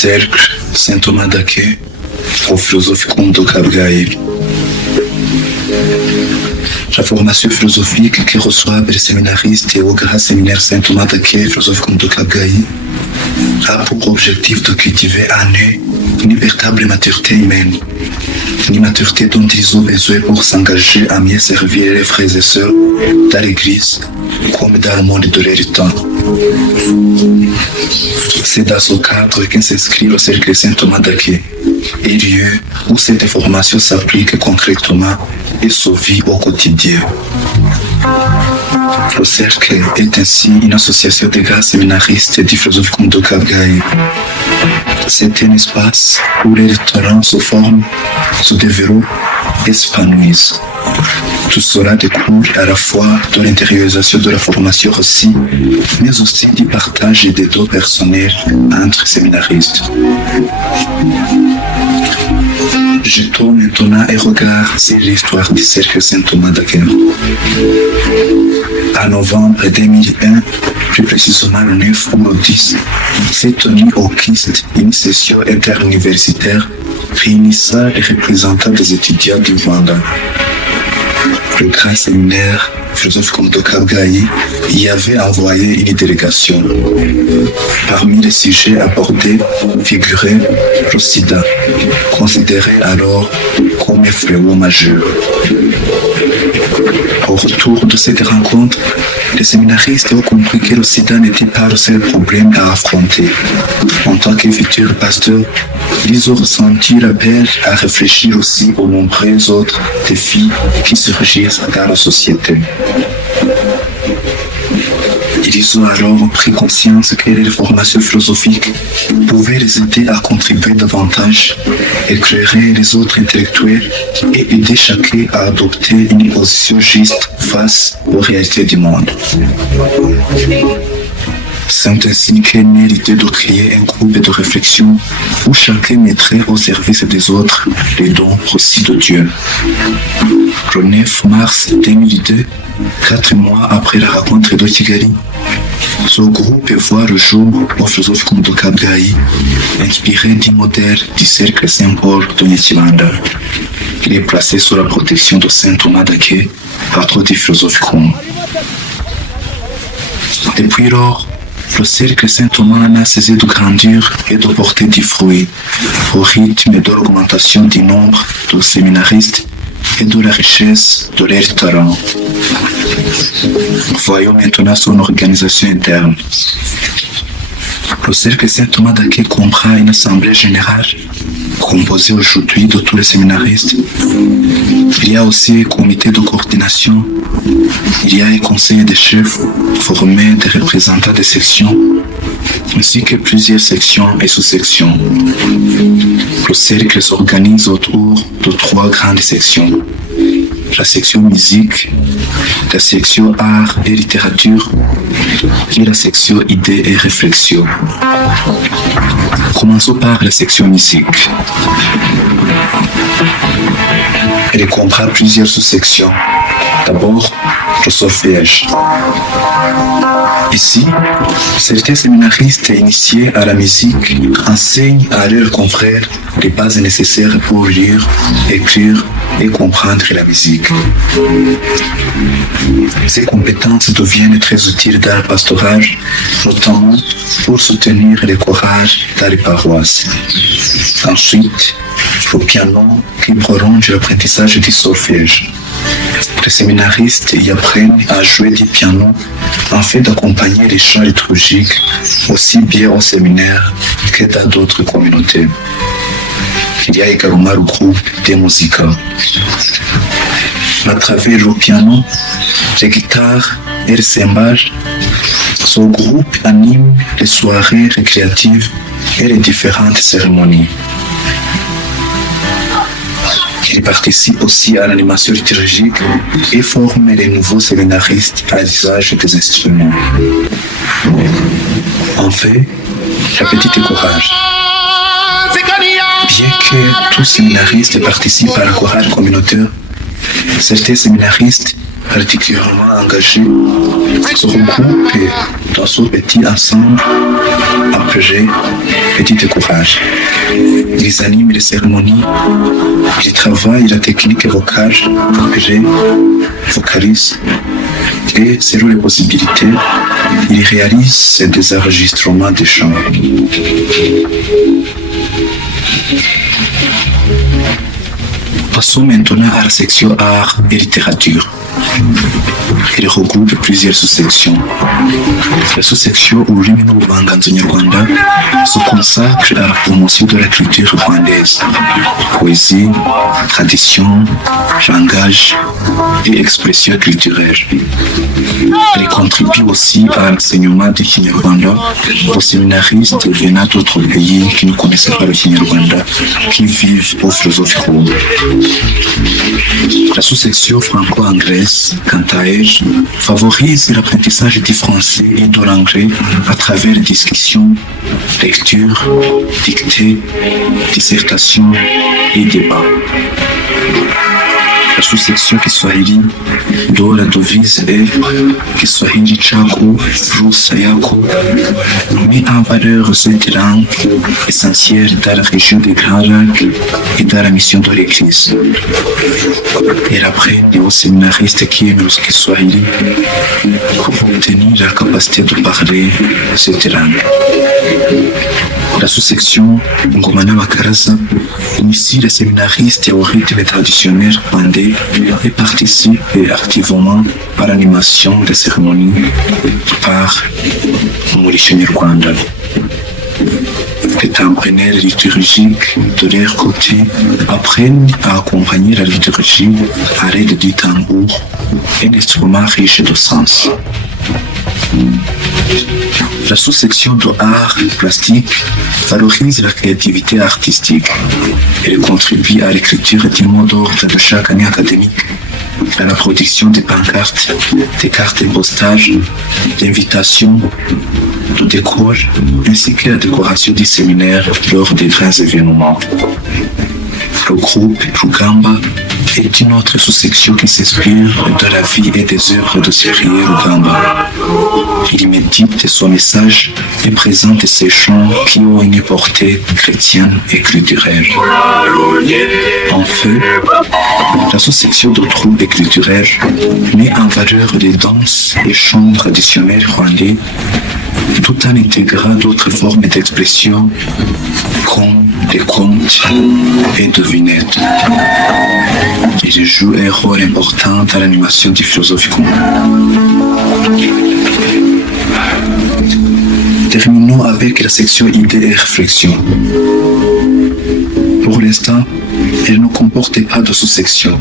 Cercle Saint Thomas d'Aquin au Philosophicum de Kabgayi. La formation philosophique que reçoivent les séminaristes et au grand séminaire Saint Thomas d'Aquin Philosophicum de Kabgayi a pour objectif de cultiver en eux une véritable maturité humaine, une maturité dont ils ont besoin pour s'engager à mieux servir les frères et sœurs dans l'Église comme dans le monde de leur temps. C'est dans ce cadre qu'un s'inscrit le cercle Saint Thomas d'Aquin, et lieu où cette formation s'applique concrètement et se vit au quotidien. Le cercle est ainsi une association de grands séminaristes du Philosophicum de Kabgayi. C'est un espace où les talents se forment, se développent et s'épanouissent. Tout cela découle à la fois de l'intériorisation de la formation reçue, mais aussi du partage des dons personnels entre séminaristes. Jetons maintenant un regard sur l'histoire du cercle Saint Thomas d'Aquin. En novembre 2001, plus précisément le 9 ou le 10, s'est tenue au KIST une session interuniversitaire réunissant les représentants des étudiants du Rwanda. Le grand séminaire Philosophicum de Kabgayi y avait envoyé une délégation. Parmi les sujets abordés figurait le sida, considéré alors comme un fléau majeur. Au retour de cette rencontre, les séminaristes ont compris que le sida n'était pas le seul problème à affronter. En tant que futurs pasteurs, ils ont ressenti l'appel à réfléchir aussi aux nombreux autres défis qui surgissent dans la société. Ils ont alors pris conscience que les formations philosophiques pouvaient les aider à contribuer davantage, éclairer les autres intellectuels et aider chacun à adopter une position juste face aux réalités du monde. C'est ainsi qu'est née l'idée de créer un groupe de réflexion où chacun mettrait au service des autres les dons reçus de Dieu. Le 9 mars 2002, 4 mois après la rencontre de Kigali, ce groupe voit le jour au Philosophicum de Kabgayi, inspiré du modèle du cercle Saint-Paul de Nyakibanda. Il est placé sous la protection de Saint Thomas d'Aquin, patron du Philosophicum. Depuis lors, le cercle Saint-Thomas n'a cessé de grandir et de porter du fruit au rythme de l'augmentation du nombre de séminaristes et de la richesse de leurs talents. Voyons maintenant son organisation interne. Le cercle Saint-Thomas d'Aquin comprend une assemblée générale composée aujourd'hui de tous les séminaristes. Il y a aussi un comité de coordination. Il y a un conseil de chefs formé des représentants des sections, ainsi que plusieurs sections et sous-sections. Le cercle s'organise autour de 3 grandes sections. La section musique, la section art et littérature et la section idées et réflexion. Commençons par la section musique. Elle comprend plusieurs sous-sections. D'abord, le solfège. Ici, certains séminaristes initiés à la musique enseignent à leurs confrères les bases nécessaires pour lire, écrire et comprendre la musique. Ces compétences deviennent très utiles dans le pastoral, notamment pour soutenir les chorages dans les paroisses. Ensuite, le piano qui prolonge l'apprentissage du solfège. Les séminaristes y apprennent à jouer du piano afin d'accompagner les chants liturgiques aussi bien au séminaire que dans d'autres communautés. Il y a également le groupe des musiciens. À travers le piano, les guitares et les cymbales, ce groupe anime les soirées récréatives et les différentes cérémonies. Il participe aussi à l'animation liturgique et forme les nouveaux séminaristes à l'usage des instruments. Enfin, la petite chorale. Bien que tous séminaristes participent à la chorale communautaire, certains séminaristes particulièrement engagé se regroupent dans ce petit ensemble appelé Petit Décourage. Ils animent les cérémonies, ils travaillent la technique vocale appelée vocalise et selon les possibilités, ils réalisent des enregistrements de chants. Passons maintenant à la section art et littérature. Il regroupe plusieurs sous-sections. La sous-section ururimi n'ubuvanganzo nyarwanda se consacre à la promotion de la culture rwandaise, poésie, tradition, langage et expression culturelle. Elle contribue aussi à l'enseignement du Kinyarwanda aux séminaristes venant d'autres pays qui ne connaissaient pas le Kinyarwanda, qui vivent au Philosophic Hall. La sous-section franco-anglaise, quant à elle, favorise l'apprentissage du français et de l'anglais à travers discussions, lectures, dictées, dissertations et débats. La sous-section Kiswahili dont la devise est Kiswahili chako, fursa yako, met en valeur cette langue essentielle dans la région des Grands Lacs et dans la mission de l'Église. Elle apprend aux séminaristes qui aiment le Kiswahili pour obtenir la capacité de parler cette langue. La sous-section Ngoma n'Abakaraza initie les séminaristes au rythme traditionnel rwandais et participe activement à l'animation des cérémonies par Murisho Nyarwanda. Les tambourins liturgiques de leur côté apprennent à accompagner la liturgie à l'aide du tambour, un instrument riche de sens. La sous-section de art plastique valorise la créativité artistique. Elle contribue à l'écriture du mot d'ordre de chaque année académique, à la production des pancartes, des cartes postales, d'invitations, de décor, ainsi que la décoration du séminaire lors des grands événements. Le groupe Rugamba est une autre sous-section qui s'inspire de la vie et des œuvres de Cyprien Rugamba. Il médite son message et présente ses chants qui ont une portée chrétienne et culturelle. Enfin, la sous-section de troubles culturels met en valeur les danses et chants traditionnels rwandais tout en intégrant d'autres formes d'expression comme les contes et devinettes. Il joue un rôle important dans l'animation du Philosophic Hall. Terminons avec la section idées et réflexions. Pour l'instant, elle ne comporte pas de sous-section.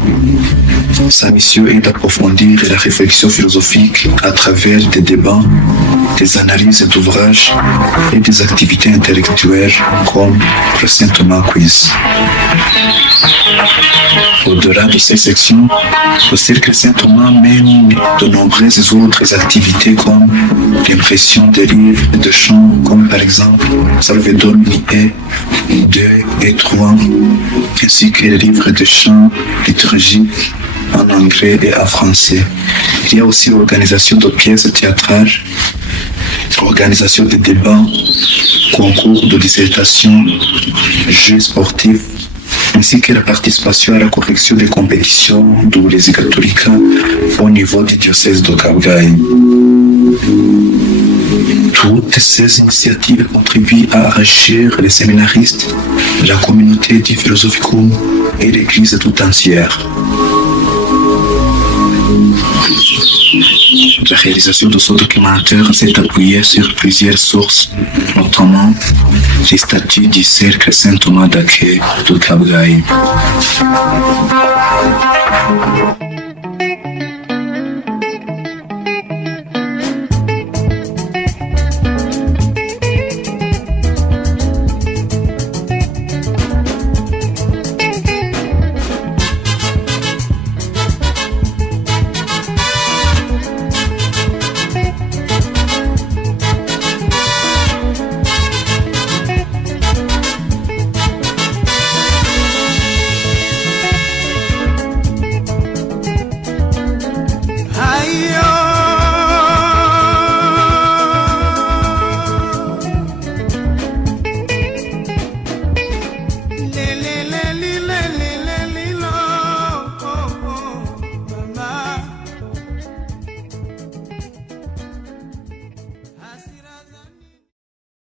Sa mission est d'approfondir la réflexion philosophique à travers des débats, des analyses d'ouvrages et des activités intellectuelles comme le Saint Thomas Quiz. Au-delà de ces sections, le Cercle Saint Thomas mène de nombreuses autres activités comme l'impression des livres et de chants, comme par exemple Salvador Mini 2 et 3, ainsi que les livres de chants liturgiques en anglais et en français. Il y a aussi l'organisation de pièces théâtrales, l'organisation de débats, concours de dissertation, jeux sportifs, ainsi que la participation à la correction des compétitions de l'Église catholique au niveau du diocèse de Kabgayi. Toutes ces initiatives contribuent à enrichir les séminaristes, la communauté du Philosophicum et l'Église tout entière. La réalisation de ce documentaire s'est appuyée sur plusieurs sources, notamment les statuts du Cercle Saint Thomas d'Aké de Kabgayi.